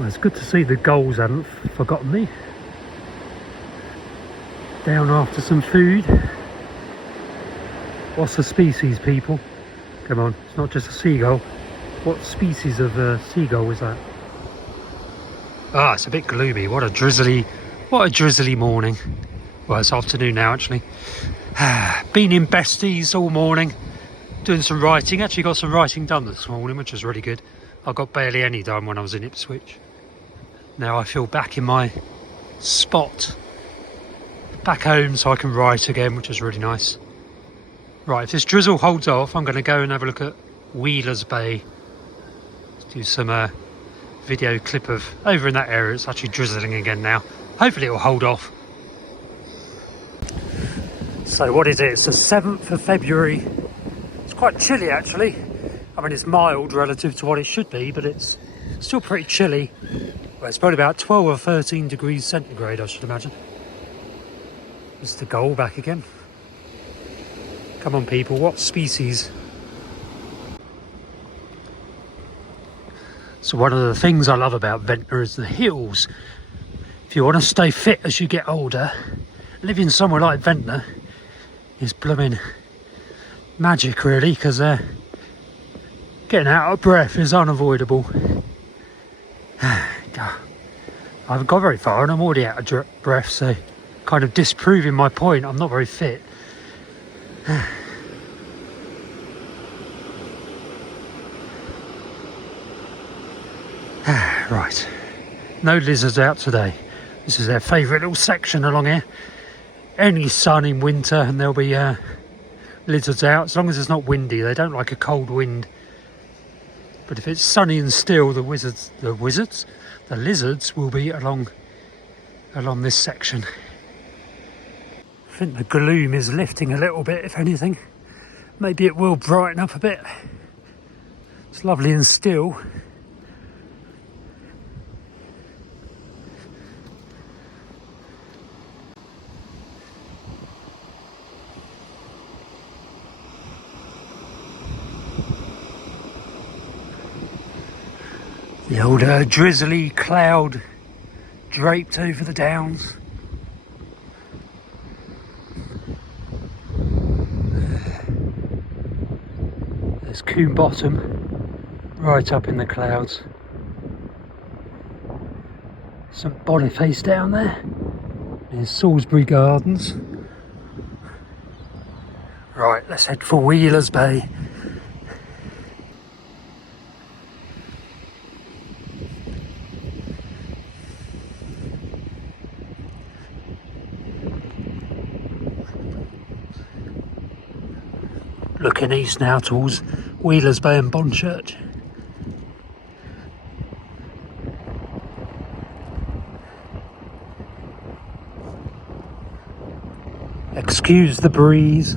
Well, it's good to see the gulls haven't forgotten me. Down after some food. What's the species, people? Come on, it's not just a seagull. What species of seagull is that? Ah, it's a bit gloomy. What a drizzly morning. Well, it's afternoon now, actually. Been in besties all morning, doing some writing. Actually got some writing done this morning, which was really good. I got barely any done when I was in Ipswich. Now I feel back in my spot, back home, so I can write again, which is really nice. Right, if this drizzle holds off, I'm going to go and have a look at Wheeler's Bay. Let's do some video clip of over in that area. It's actually drizzling again now. Hopefully it will hold off. So what is it? It's the 7th of February. It's quite chilly actually. I mean, it's mild relative to what it should be, but it's still pretty chilly. Well, it's probably about 12 or 13 degrees centigrade, I should imagine. Mr. Gull back again. Come on, people, what species? So one of the things I love about Ventnor is the hills. If you want to stay fit as you get older, living somewhere like Ventnor is blooming magic, really, because getting out of breath is unavoidable. I haven't got very far and I'm already out of breath, so kind of disproving my point. I'm not very fit. Right, no lizards out today. This is their favourite little section along here. Only sun in winter and there'll be lizards out, as long as it's not windy. They don't like a cold wind. But if it's sunny and still, the lizards will be along this section. I think the gloom is lifting a little bit, if anything. Maybe it will brighten up a bit. It's lovely and still. The old drizzly cloud draped over the downs. There's Coombe Bottom right up in the clouds. St Boniface down there. There's Salisbury Gardens. Right, let's head for Wheeler's Bay. Looking east now towards Wheeler's Bay and Bonchurch. Excuse the breeze.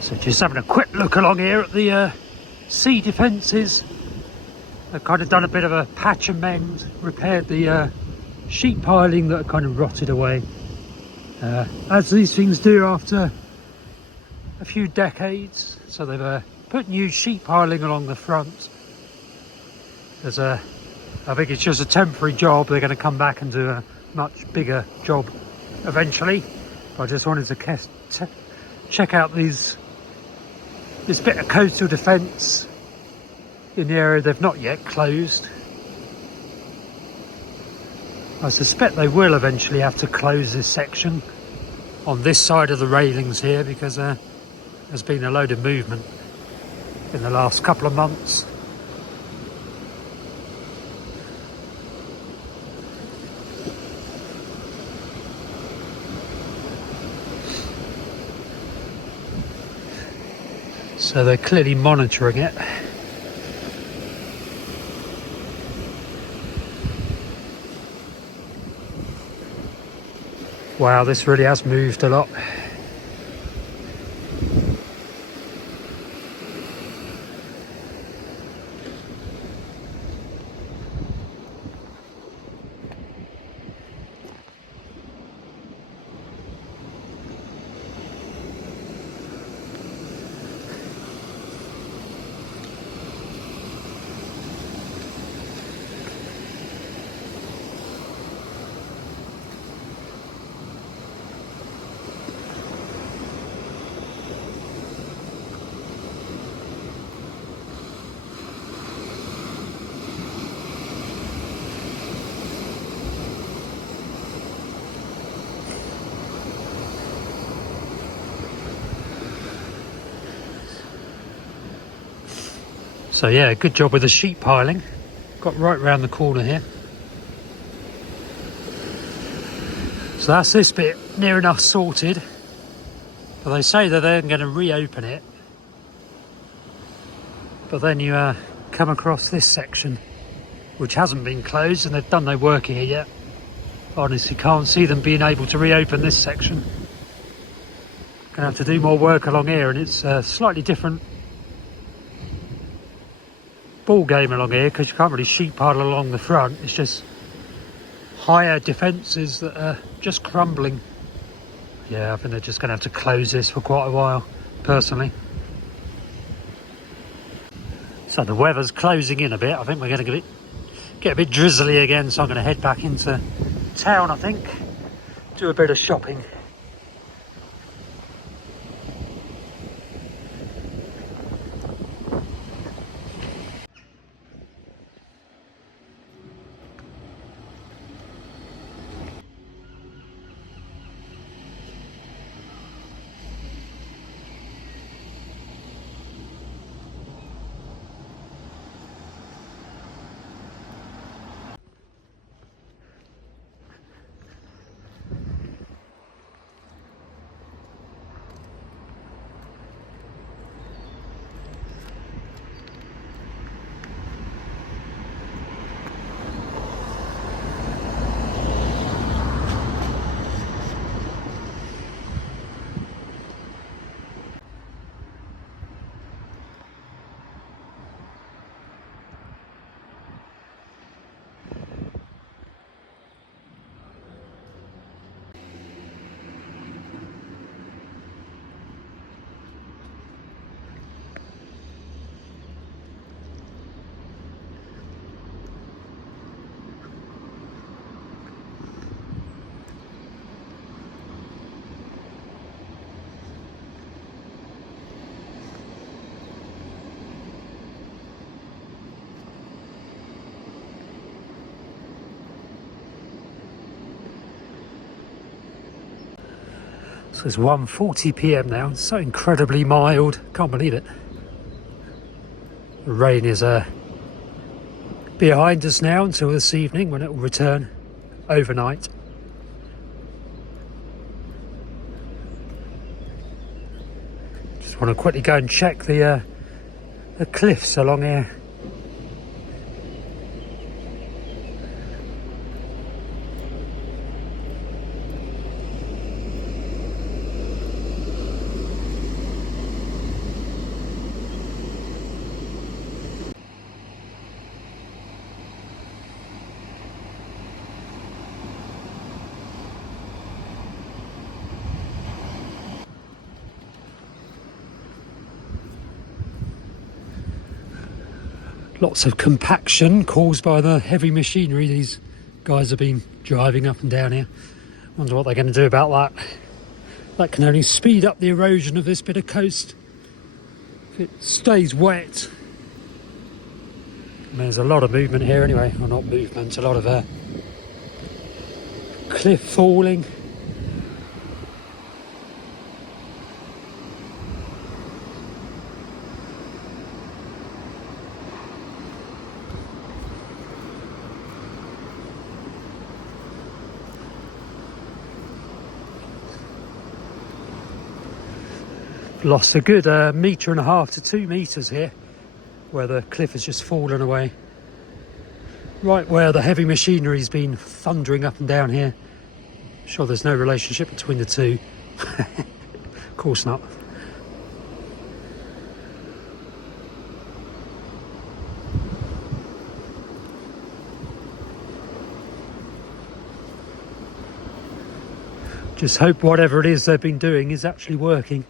So just having a quick look along here at the sea defences. They've kind of done a bit of a patch and mend, repaired the sheet piling that kind of rotted away. as these things do after a few decades. So they've put new sheet piling along the front. I think it's just a temporary job. They're going to come back and do a much bigger job eventually. But I just wanted to check out this bit of coastal defence in the area they've not yet closed. I suspect they will eventually have to close this section on this side of the railings here, because there's been a load of movement in the last couple of months. So they're clearly monitoring it. Wow, this really has moved a lot. So yeah, good job with the sheet piling. Got right round the corner here. So that's this bit near enough sorted. But they say that they're going to reopen it. But then you come across this section, which hasn't been closed, and they've done no work here yet. Honestly, can't see them being able to reopen this section. Gonna have to do more work along here, and it's a slightly different ball game along here, because you can't really sheet pile along the front. It's just higher defences that are just crumbling. Yeah, I think they're just going to have to close this for quite a while, personally. So the weather's closing in a bit. I think we're going to get a bit drizzly again, so I'm going to head back into town, I think. Do a bit of shopping. So it's 1:40 PM now. It's so incredibly mild. Can't believe it. The rain is behind us now until this evening, when it will return overnight. Just want to quickly go and check the cliffs along here. Lots of compaction caused by the heavy machinery these guys have been driving up and down here. Wonder what they're going to do about that. That can only speed up the erosion of this bit of coast if it stays wet. I mean, there's a lot of movement here anyway. Well, not movement, a lot of cliff falling. Lost a good 1.5 meters to 2 meters here, where the cliff has just fallen away. Right where the heavy machinery's been thundering up and down here. Sure there's no relationship between the two. Of course not. Just hope whatever it is they've been doing is actually working.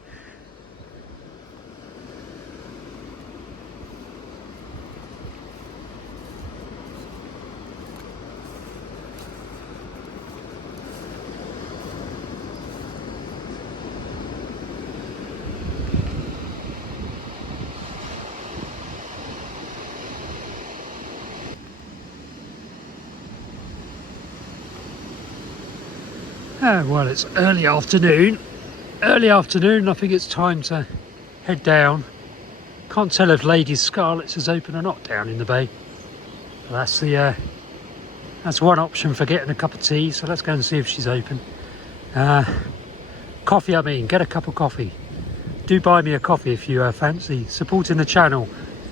Well, it's early afternoon. I think it's time to head down. Can't tell if Lady Scarlet's is open or not down in the bay. But that's one option for getting a cup of tea, so let's go and see if she's open. Coffee, I mean, get a cup of coffee. Do buy me a coffee if you fancy supporting the channel.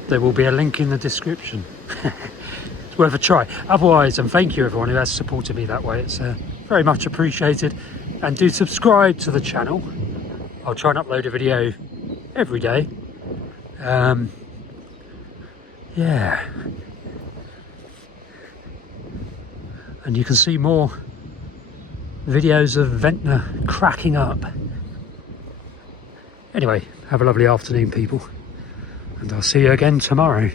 There will be a link in the description. It's worth a try. Otherwise, and thank you everyone who has supported me that way. It's very much appreciated. And do subscribe to the channel. I'll try and upload a video every day. Yeah. And you can see more videos of Ventnor cracking up. Anyway, have a lovely afternoon, people. And I'll see you again tomorrow.